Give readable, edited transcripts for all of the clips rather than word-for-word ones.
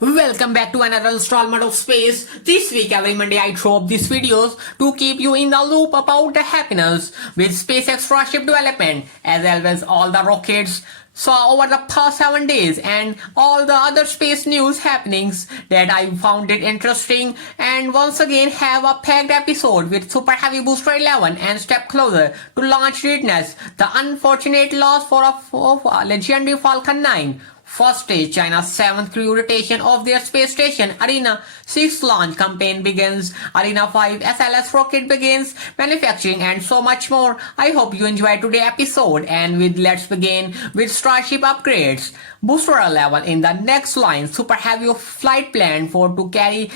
Welcome back to another installment of Space. This week every Monday I throw up these videos to keep you in the loop about the happiness with SpaceX Starship development, as well as all the rockets saw over the past 7 days and all the other space news happenings that I found it interesting, and once again have a packed episode with Super Heavy Booster 11 and step closer to launch readiness, the unfortunate loss of a legendary Falcon 9. First stage, China's 7th crew rotation of their space station, Arena 6 launch campaign begins, Arena 5 SLS rocket begins manufacturing, and so much more. I hope you enjoyed today's episode, and let's begin with Starship upgrades. Booster 11 in the next line, Super Heavy flight plan to carry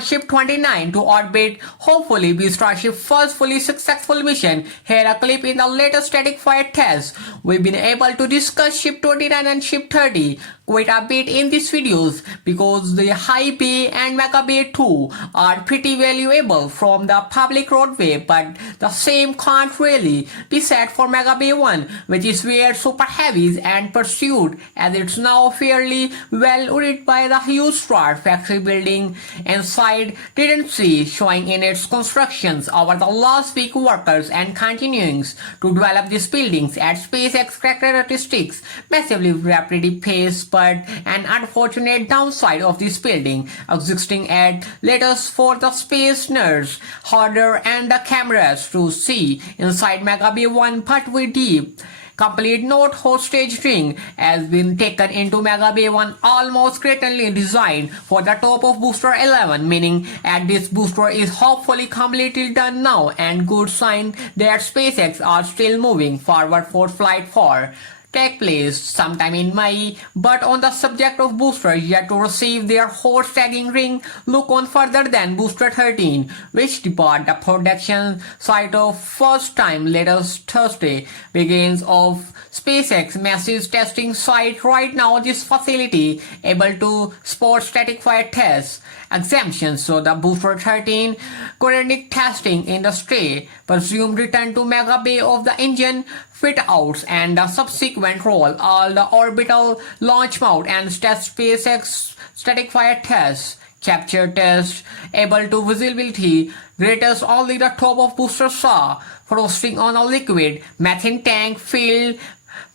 Ship 29 to orbit, hopefully be Starship's first fully successful mission. Here a clip in the latest static fire test. We've been able to discuss Ship 29 and Ship 30 quite a bit in these videos because the High Bay and Mega Bay 2 are pretty valuable from the public roadway, but the same can't really be said for Mega Bay 1, which is where Super Heavies and pursued, as it's now fairly well lit by the huge star factory building inside didn't see showing in its constructions over the last week. Workers and continuing to develop these buildings at SpaceX characteristics massively rapid pace, but an unfortunate downside of this building existing at letters for the space nerds, harder and the cameras to see inside Mega Bay 1, but with deep complete note hostage ring has been taken into Mega Bay 1, almost creatively designed for the top of Booster 11, meaning at this booster is hopefully completely done now, and good sign that SpaceX are still moving forward for Flight 4 take place sometime in May. But on the subject of boosters yet to receive their horse tagging ring, look on further than Booster 13, which depart the production site of first time latest Thursday begins of SpaceX massive testing site. Right now this facility able to support static fire tests exemptions, so the Booster 13 current testing industry presumed return to Mega Bay of the engine fit outs and the subsequent roll all the orbital launch mount and test SpaceX static fire tests capture test able to visibility greatest only the top of booster saw frosting on a liquid methane tank filled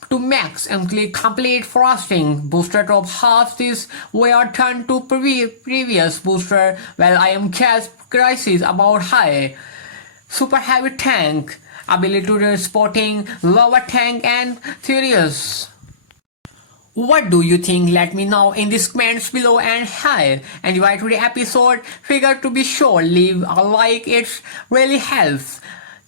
to max and complete frosting. Booster top half this were turned to previous booster. Well, I am crisis about high super heavy tank ability to sporting lower tank and theories. What do you think? Let me know in the comments below, and hi, enjoy today's episode. Figure to be sure leave a like, it really helps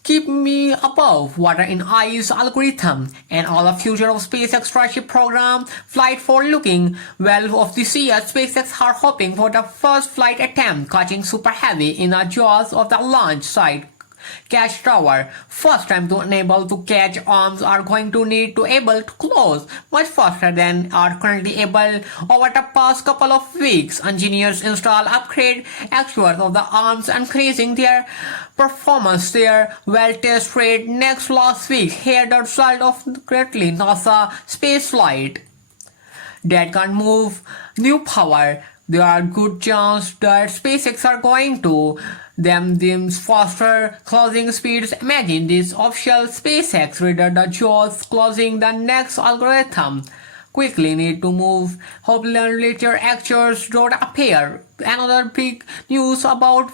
keep me above water in ICE algorithm, and all the future of SpaceX Starship program Flight 4 looking well of this year. SpaceX are hoping for the first flight attempt catching Super Heavy in the jaws of the launch site catch tower. First time to enable to catch arms are going to need to able to close much faster than are currently able. Over the past couple of weeks, engineers install upgrade actuators of the arms, increasing their performance. Their well test rate next last week. Here the result of greatly NASA space flight that can move new power. There are good chance that SpaceX are going to them faster closing speeds. Imagine this official SpaceX reader the jaws closing the next algorithm. Quickly need to move. Hopefully later actuals don't appear. Another big news about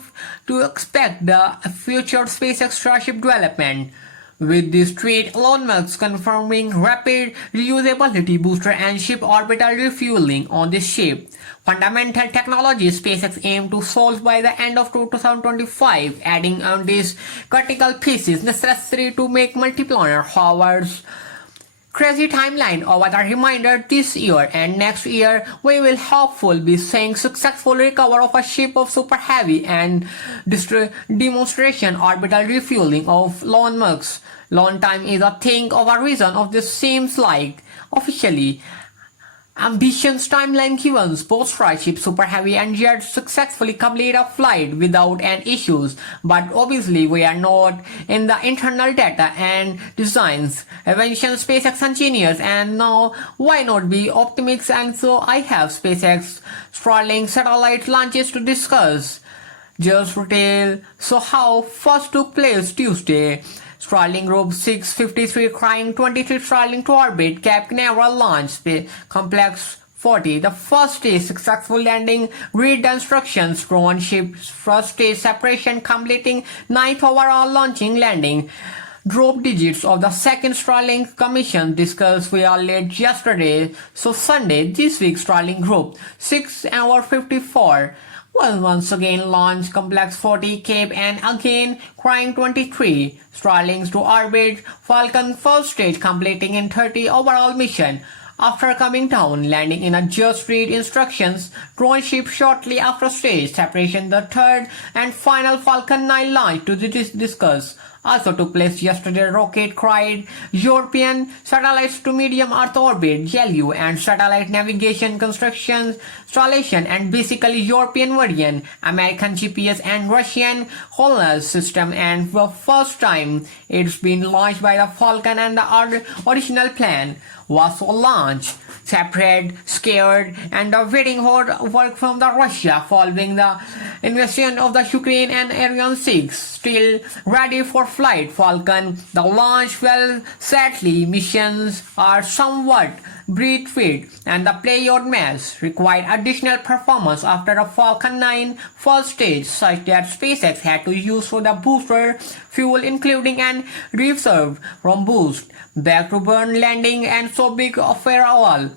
to expect the future SpaceX Starship development. With this tweet, Elon Musk confirming rapid reusability booster and ship orbital refueling on the ship. Fundamental technology SpaceX aim to solve by the end of 2025, adding on these critical pieces necessary to make multiplanar Howard's crazy timeline over the reminder. This year and next year we will hopefully be seeing successful recovery of a ship of Super Heavy and demonstration orbital refueling of Elon Musk. Long time is a thing of a reason of this seems like officially Ambition's timeline given both Starship Super Heavy and Jet successfully complete a flight without any issues, but obviously we are not in the internal data and designs. Eventually SpaceX engineers, and now why not be optimistic, and so I have SpaceX Starlink satellite launches to discuss. Just retail. So how first took place Tuesday. Starlink Group 653 crying 23 Starlink to orbit Cape Canaveral launch complex 40. The first stage successful landing. Read the instructions. Drone ship first stage separation completing 9th overall launching landing. Drop digits of the second Starlink commission discussed via late yesterday. So Sunday this week Starlink Group 6 hour 54 will once again launch complex 40 Cape and again crying 23 Starlinks to orbit Falcon first stage completing in 30 overall mission. After coming down, landing in a just read instructions, drone ship shortly after stage separation, the third and final Falcon 9 launch to discuss. Also took place yesterday. Rocket cried European satellites to medium Earth orbit, LU, and satellite navigation construction installation, and basically European variant, American GPS and Russian HOLOS system, and for first time it's been launched by the Falcon, and the original plan was to launch separate, scared, and waiting for work from the Russia following the invasion of the Ukraine, and Ariane 6 still ready for flight. Falcon, the launch well sadly missions are somewhat breathed, and the payload mass required additional performance after the Falcon 9 first stage, such that SpaceX had to use for the booster fuel, including an reserve from boost back to burn landing, and so big overall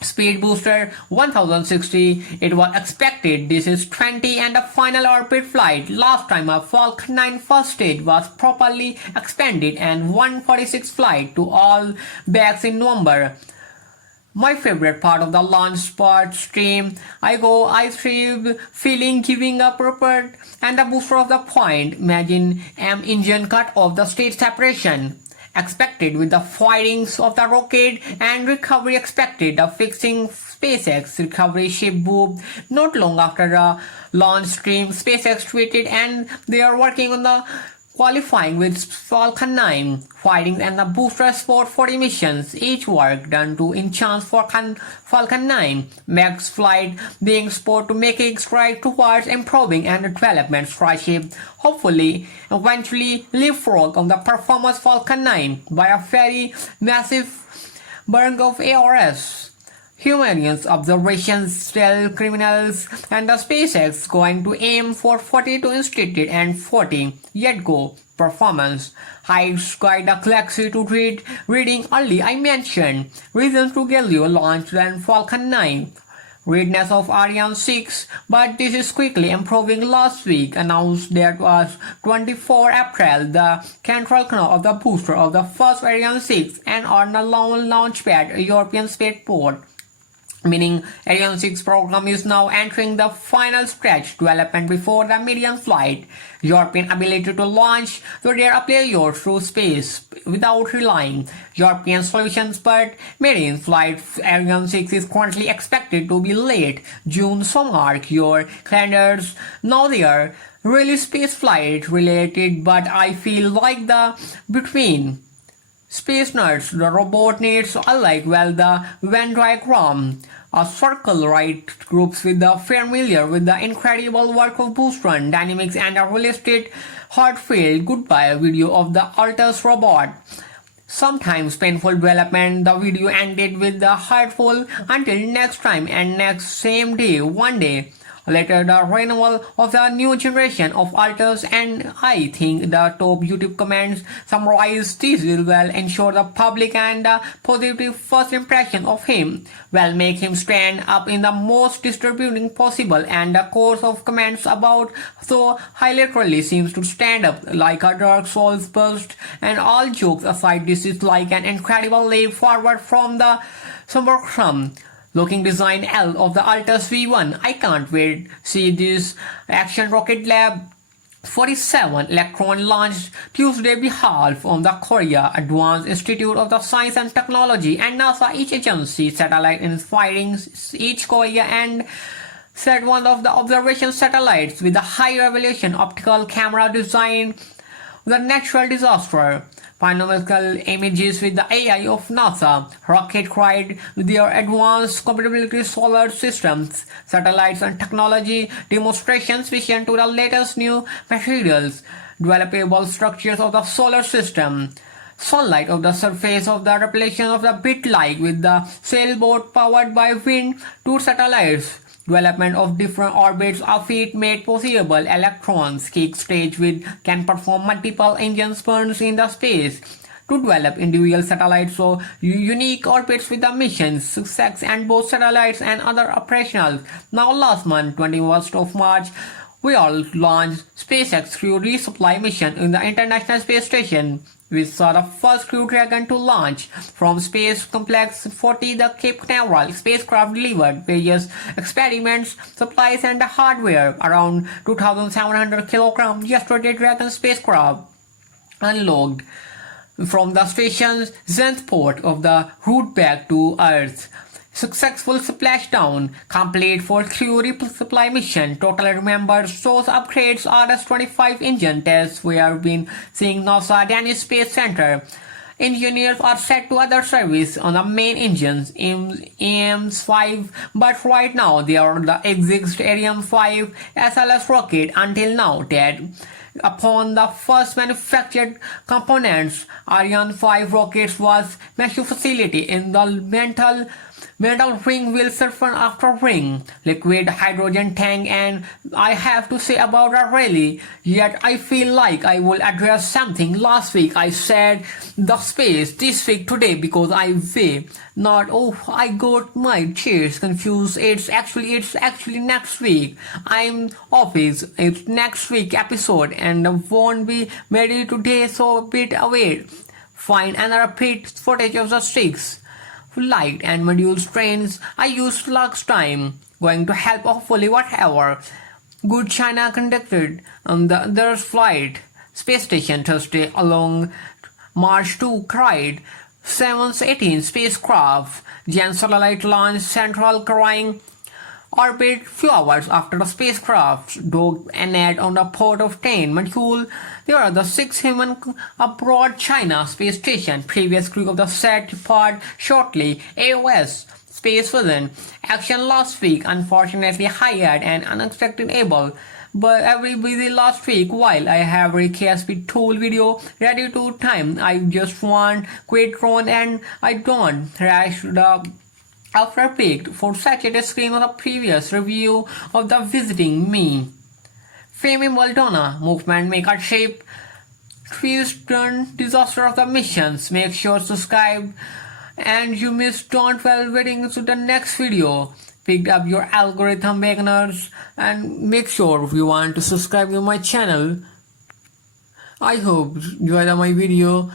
speed booster 1060. It was expected this is 20 and a final orbit flight. Last time a Falcon 9 first stage was properly expanded and 146 flight to all bags in November. My favorite part of the launch spot stream. I thrive feeling giving up report and the booster of the point. Imagine engine cut off the stage separation expected with the firings of the rocket, and recovery expected. The fixing SpaceX recovery ship moved not long after the launch stream. SpaceX tweeted, and they are working on the qualifying with Falcon 9 findings and the booster support 40 missions. Each work done to enhance Falcon 9 max flight being sport to making strides towards improving and development Starship. Hopefully, eventually leapfrog on the performance Falcon 9 by a very massive burn of ARS. Humanians, observations, stealth criminals, and the SpaceX going to aim for 42 instituted and 40 yet go performance. Heights guide the galaxy to reading early. I mentioned reasons to Galileo launched than Falcon 9. Readiness of Ariane 6, but this is quickly improving. Last week announced that was 24 April the control canal of the booster of the first Ariane 6 and on the launch pad European spaceport, meaning Ariane 6 program is now entering the final stretch development before the medium flight. European ability to launch their payload through space without relying European solutions, but maiden flight Ariane 6 is currently expected to be late June, so mark your calendars. Now they are really space flight related, but I feel like the between space nerds, the robot needs alike well the Venn diagram. A circle right groups with the familiar with the incredible work of boost run dynamics and a realistic heartfelt goodbye video of the Altus robot. Sometimes painful development, the video ended with the heartful until next time and next same day, one day later the renewal of the new generation of Altus, and I think the top YouTube comments summarize this will well ensure the public and the positive first impression of him, will make him stand up in the most distributing possible, and the course of comments about so high literally seems to stand up like a Dark Souls burst, and all jokes aside this is like an incredible leap forward from the cumbersome looking design L of the Altus V1. I can't wait see this action rocket lab 47 Electron launched Tuesday behalf on the Korea Advanced Institute of the Science and Technology and NASA. Each agency satellite is firing each Korea and set one of the observation satellites with a high resolution optical camera designed the natural disaster. Panoramical images with the AI of NASA. Rocket cried with their advanced compatibility solar systems, satellites and technology demonstrations vision to the latest new materials, developable structures of the solar system. Sunlight of the surface of the repellation of the bit-like with the sailboat powered by wind, two satellites. Development of different orbits of it made possible. Electrons kick stage with can perform multiple engine burns in the space to develop individual satellites so unique orbits with the missions success and both satellites and other operationals. Now last month 21st of March we all launched SpaceX crew resupply mission in the International Space Station. We saw the first Crew Dragon to launch from Space Complex 40. The Cape Canaveral spacecraft delivered various experiments, supplies and hardware. Around 2,700 kilograms yesterday Dragon spacecraft unlocked from the station's zenith port of the route back to Earth. Successful splashdown complete for crew resupply mission. Total remembered source upgrades RS-25 engine tests we have been seeing NASA Danish Space Center. Engineers are set to other service on the main engines EM-5, but right now they are the exist Ariane-5 SLS rocket until now dead. Upon the first manufactured components, Ariane-5 rockets was manufactured facility in the metal ring will surface after ring, liquid hydrogen tank, and I have to say about that really. Yet I feel like I will address something. Last week I said the space, this week today because I weigh not I got my chairs confused. It's actually next week. I'm office. It's next week episode and won't be ready today, so a bit away. Find another bit footage of the six light and module trains I used last time. Going to help hopefully whatever. Good China conducted on the other flight. Space Station Thursday along March 2 cried 718 spacecraft. Jan satellite launch central crying orbit few hours after the spacecraft docked and on the port of 10 module. There are the 6 human aboard China Space Station. Previous crew of the set depart shortly. AOS Space Vision action last week unfortunately hired an unexpected able. But every busy last week while I have recast with tool video ready to time. I just want quick run and I don't rush the after picked for such a screen on a previous review of the visiting me. Fame in Moldona movement make a shape. Twist-turn disaster of the missions. Make sure to subscribe and you miss don't while waiting to the next video. Picked up your algorithm beginners and make sure if you want to subscribe to my channel. I hope you enjoyed my video.